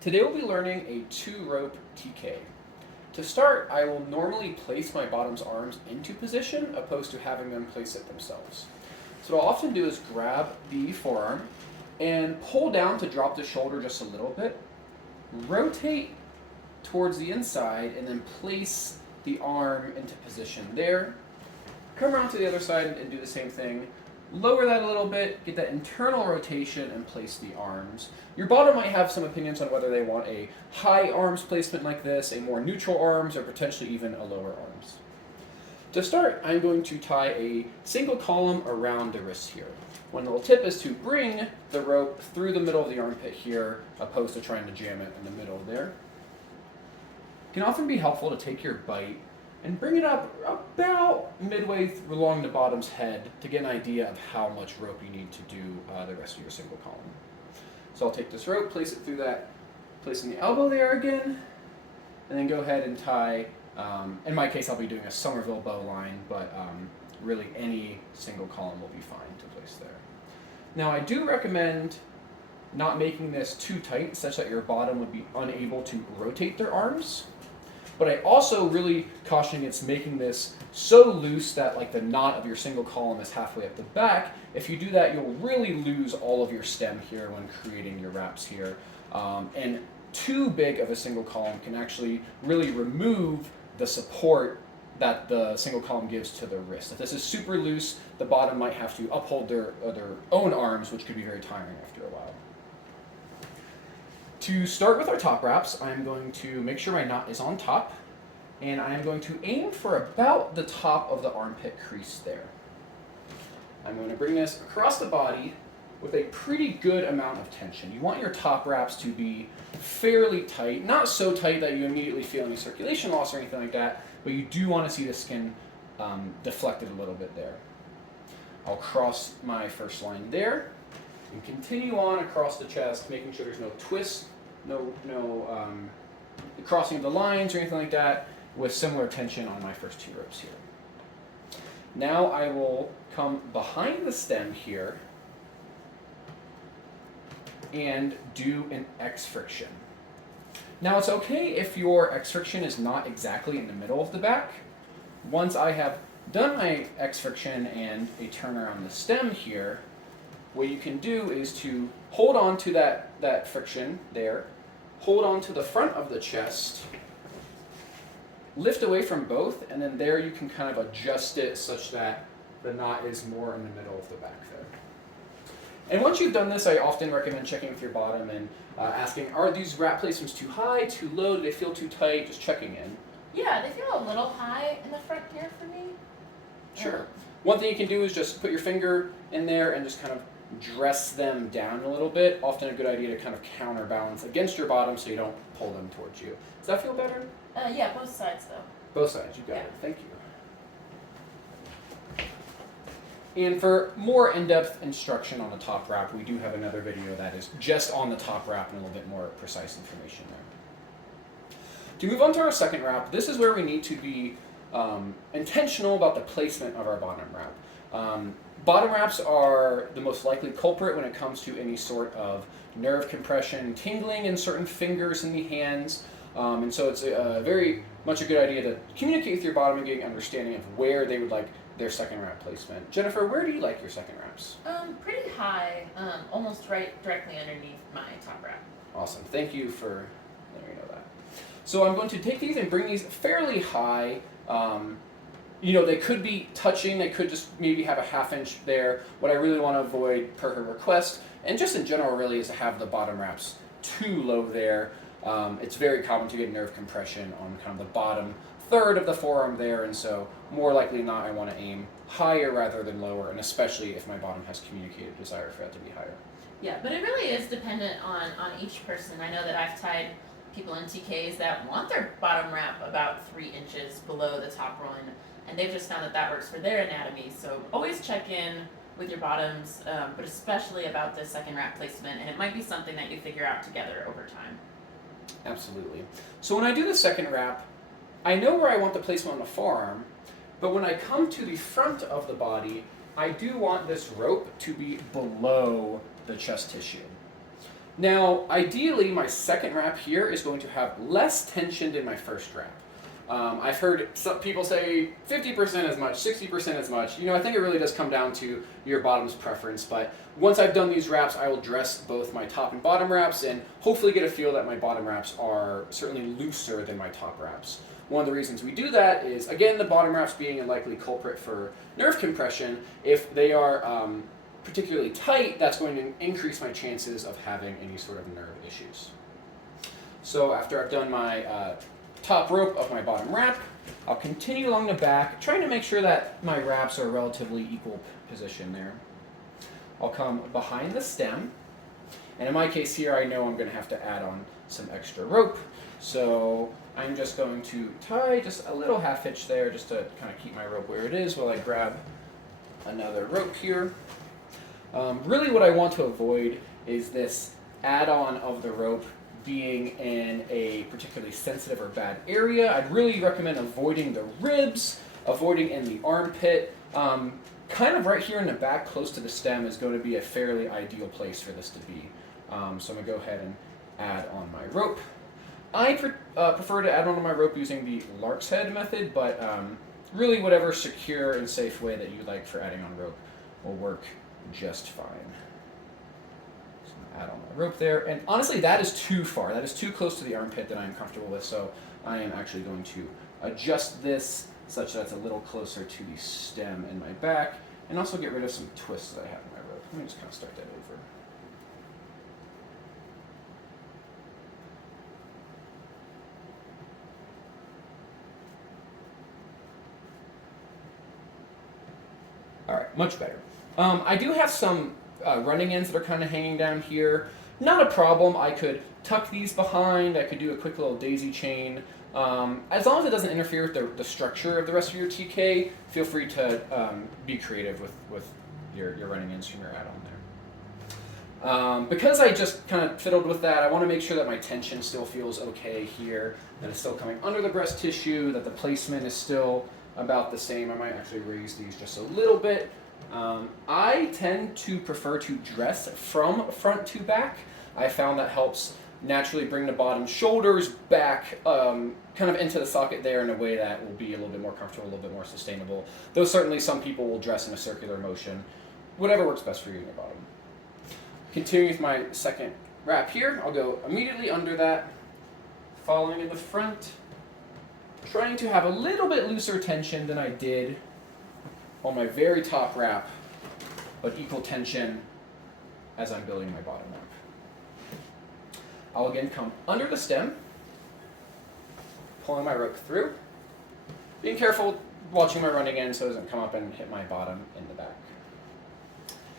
Today we'll be learning a 2-rope TK. To start, I will normally place my bottom's arms into position opposed to having them place it themselves. So what I'll often do is grab the forearm and pull down to drop the shoulder just a little bit, rotate towards the inside, and then place the arm into position there. Come around to the other side and do the same thing. Lower that a little bit, get that internal rotation, and place the arms. Your bottom might have some opinions on whether they want a high arms placement like this, a more neutral arms, or potentially even a lower arms. To start, I'm going to tie a single column around the wrist here. One little tip is to bring the rope through the middle of the armpit here, opposed to trying to jam it in the middle there. It can often be helpful to take your bite and bring it up about midway along the bottom's head to get an idea of how much rope you need to do the rest of your single column. So I'll take this rope, place it through that, placing the elbow there again, and then go ahead and tie, in my case I'll be doing a Somerville bow line, but really any single column will be fine to place there. Now I do recommend not making this too tight such that your bottom would be unable to rotate their arms. But I also really caution against making this so loose that like the knot of your single column is halfway up the back. If you do that, you'll really lose all of your stem here when creating your wraps here. And too big of a single column can actually really remove the support that the single column gives to the wrist. If this is super loose, the bottom might have to uphold their own arms, which could be very tiring after a while. To start with our top wraps, I'm going to make sure my knot is on top, and I'm going to aim for about the top of the armpit crease there. I'm going to bring this across the body with a pretty good amount of tension. You want your top wraps to be fairly tight, not so tight that you immediately feel any circulation loss or anything like that, but you do want to see the skin deflected a little bit there. I'll cross my first line there, and continue on across the chest, making sure there's no twists, no crossing of the lines or anything like that, with similar tension on my first 2 ropes here. Now I will come behind the stem here and do an X friction. Now it's okay if your X friction is not exactly in the middle of the back. Once I have done my X friction and a turn around the stem here, what you can do is to hold on to that friction there, hold on to the front of the chest, lift away from both, and then there you can kind of adjust it such that the knot is more in the middle of the back there. And once you've done this, I often recommend checking with your bottom and asking, are these wrap placements too high, too low, do they feel too tight? Just checking in. Yeah, they feel a little high in the front here for me. Sure. One thing you can do is just put your finger in there and just kind of dress them down a little bit. Often a good idea to kind of counterbalance against your bottom so you don't pull them towards you. Does that feel better? Yeah, both sides though. Both sides, you got it. Thank you. And for more in-depth instruction on the top wrap, we do have another video that is just on the top wrap and a little bit more precise information there. To move on to our second wrap, this is where we need to be intentional about the placement of our bottom wrap. Bottom wraps are the most likely culprit when it comes to any sort of nerve compression, tingling in certain fingers in the hands, and so it's very much a good idea to communicate with your bottom and get an understanding of where they would like their second wrap placement. Jennifer, where do you like your second wraps? Pretty high, almost right directly underneath my top wrap. Awesome. Thank you for letting me know that. So I'm going to take these and bring these fairly high. They could be touching, they could just maybe have a ½ inch there. What I really want to avoid per her request, and just in general really, is to have the bottom wraps too low there. It's very common to get nerve compression on kind of the bottom third of the forearm there, and so more likely than not I want to aim higher rather than lower, and especially if my bottom has communicated desire for that to be higher. Yeah, but it really is dependent on each person. I know that I've tied people in TKs that want their bottom wrap about 3 inches below the top run, and they've just found that that works for their anatomy. So always check in with your bottoms, but especially about the second wrap placement, and it might be something that you figure out together over time. Absolutely. So when I do the second wrap, I know where I want the placement on the forearm, but when I come to the front of the body, I do want this rope to be below the chest tissue. Now, ideally, my second wrap here is going to have less tension than my first wrap. I've heard some people say 50% as much, 60% as much. I think it really does come down to your bottom's preference, but once I've done these wraps, I will dress both my top and bottom wraps and hopefully get a feel that my bottom wraps are certainly looser than my top wraps. One of the reasons we do that is, again, the bottom wraps being a likely culprit for nerve compression. If they are particularly tight, that's going to increase my chances of having any sort of nerve issues. So after I've done my top rope of my bottom wrap, I'll continue along the back, trying to make sure that my wraps are relatively equal position there. I'll come behind the stem, and in my case here, I know I'm going to have to add on some extra rope, so I'm just going to tie just a little half hitch there just to kind of keep my rope where it is while I grab another rope here. Really what I want to avoid is this add-on of the rope being in a particularly sensitive or bad area. I'd really recommend avoiding the ribs, avoiding in the armpit. Kind of right here in the back, close to the stem, is going to be a fairly ideal place for this to be. So I'm going to go ahead and add on my rope. I prefer to add on my rope using the lark's head method, but really whatever secure and safe way that you like for adding on rope will work just fine. Add on my rope there, and honestly that is too far. That is too close to the armpit that I'm comfortable with, so I am actually going to adjust this such that it's a little closer to the stem in my back, and also get rid of some twists that I have in my rope. Let me just kind of start that over. Alright, much better. I do have some running ends that are kind of hanging down here. Not a problem. I could tuck these behind. I could do a quick little daisy chain. As long as it doesn't interfere with the structure of the rest of your TK, feel free to be creative with your running ends from your add-on there. Because I just kind of fiddled with that, I want to make sure that my tension still feels okay here, that it's still coming under the breast tissue, that the placement is still about the same. I might actually raise these just a little bit. I tend to prefer to dress from front to back. I found that helps naturally bring the bottom shoulders back kind of into the socket there in a way that will be a little bit more comfortable, a little bit more sustainable. Though certainly some people will dress in a circular motion. Whatever works best for you in your bottom. Continuing with my second wrap here, I'll go immediately under that, following in the front, trying to have a little bit looser tension than I did on my very top wrap, but equal tension as I'm building my bottom wrap. I'll again come under the stem, pulling my rope through, being careful watching my running end so it doesn't come up and hit my bottom in the back.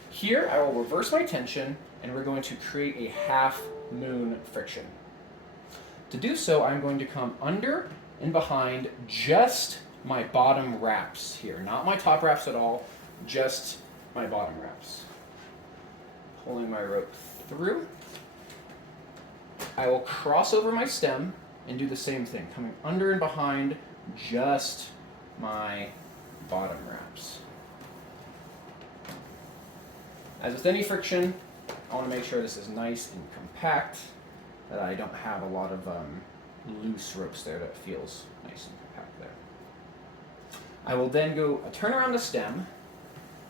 Here I will reverse my tension and we're going to create a half moon friction. To do so, I'm going to come under and behind just my bottom wraps here, not my top wraps at all, just my bottom wraps. Pulling my rope through. I will cross over my stem and do the same thing, coming under and behind just my bottom wraps. As with any friction, I want to make sure this is nice and compact, that I don't have a lot of loose ropes there, that feels nice and compact there. I will then go turn around the stem,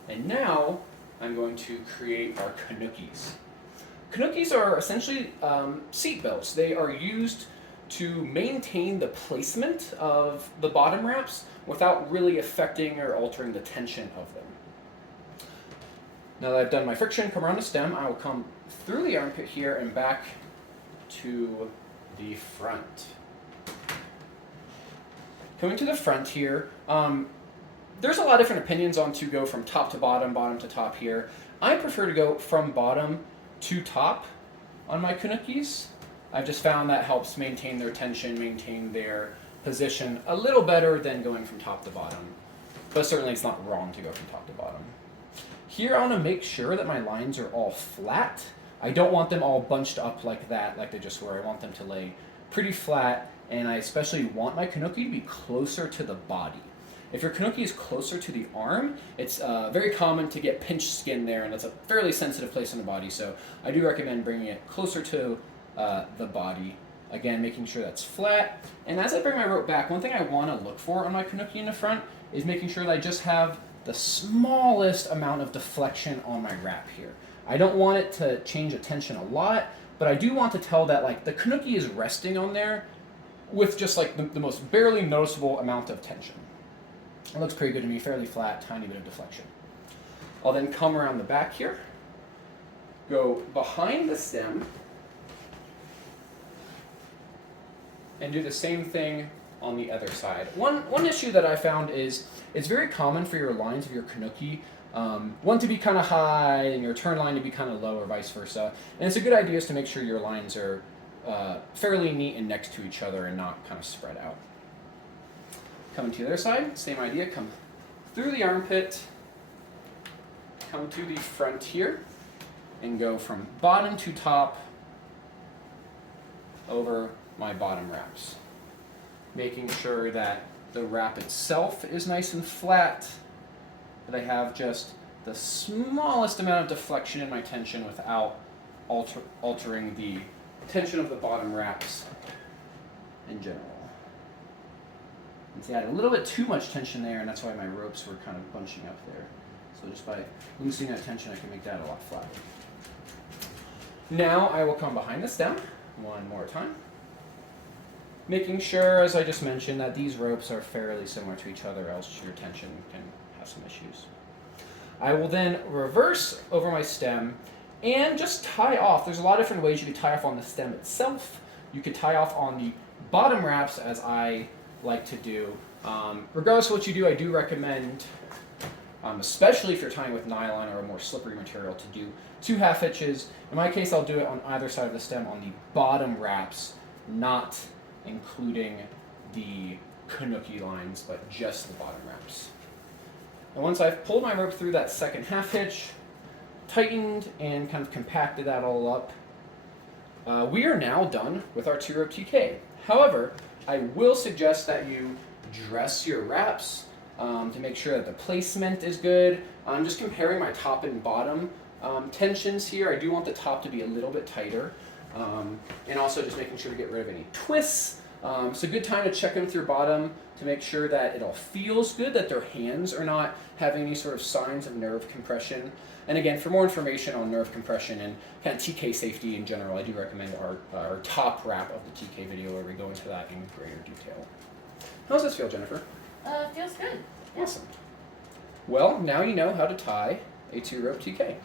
and now I'm going to create our kanukis. Kanukis are essentially seat belts. They are used to maintain the placement of the bottom wraps without really affecting or altering the tension of them. Now that I've done my friction, come around the stem, I will come through the armpit here and back to the front. Coming to the front here, there's a lot of different opinions on to go from top to bottom, bottom to top here. I prefer to go from bottom to top on my kanukis. I've just found that helps maintain their tension, maintain their position a little better than going from top to bottom. But certainly it's not wrong to go from top to bottom. Here I want to make sure that my lines are all flat. I don't want them all bunched up like that, like they just were. I want them to lay pretty flat, and I especially want my kanuki to be closer to the body. If your Kanuki is closer to the arm, it's very common to get pinched skin there, and that's a fairly sensitive place on the body. So I do recommend bringing it closer to the body. Again, making sure that's flat. And as I bring my rope back, one thing I want to look for on my Kanuki in the front is making sure that I just have the smallest amount of deflection on my wrap here. I don't want it to change the tension a lot, but I do want to tell that like the Kanuki is resting on there with just like the most barely noticeable amount of tension. It looks pretty good to me, fairly flat, tiny bit of deflection. I'll then come around the back here, go behind the stem, and do the same thing on the other side. One issue that I found is it's very common for your lines of your Kanuki, one to be kind of high and your turn line to be kind of low or vice versa. And it's a good idea is to make sure your lines are fairly neat and next to each other and not kind of spread out. Coming to the other side, same idea, come through the armpit, come to the front here, and go from bottom to top over my bottom wraps. Making sure that the wrap itself is nice and flat, that I have just the smallest amount of deflection in my tension without altering the tension of the bottom wraps in general. And see, I had a little bit too much tension there, and that's why my ropes were kind of bunching up there. So just by loosening that tension, I can make that a lot flatter. Now I will come behind the stem one more time, making sure, as I just mentioned, that these ropes are fairly similar to each other, else your tension can have some issues. I will then reverse over my stem and just tie off. There's a lot of different ways you could tie off on the stem itself. You could tie off on the bottom wraps, as I like to do. Regardless of what you do, I do recommend, especially if you're tying with nylon or a more slippery material, to do 2 half hitches. In my case, I'll do it on either side of the stem on the bottom wraps, not including the Kanuki lines, but just the bottom wraps. And once I've pulled my rope through that second half hitch, tightened and kind of compacted that all up, we are now done with our 2-rope TK. However, I will suggest that you dress your wraps to make sure that the placement is good. I'm just comparing my top and bottom tensions here. I do want the top to be a little bit tighter, and also just making sure to get rid of any twists. It's a good time to check in with your bottom to make sure that it all feels good, that their hands are not having any sort of signs of nerve compression. And again, for more information on nerve compression and kind of TK safety in general, I do recommend our top wrap of the TK video where we go into that in greater detail. How does this feel, Jennifer? Feels good. Awesome. Well, now you know how to tie a 2-rope TK.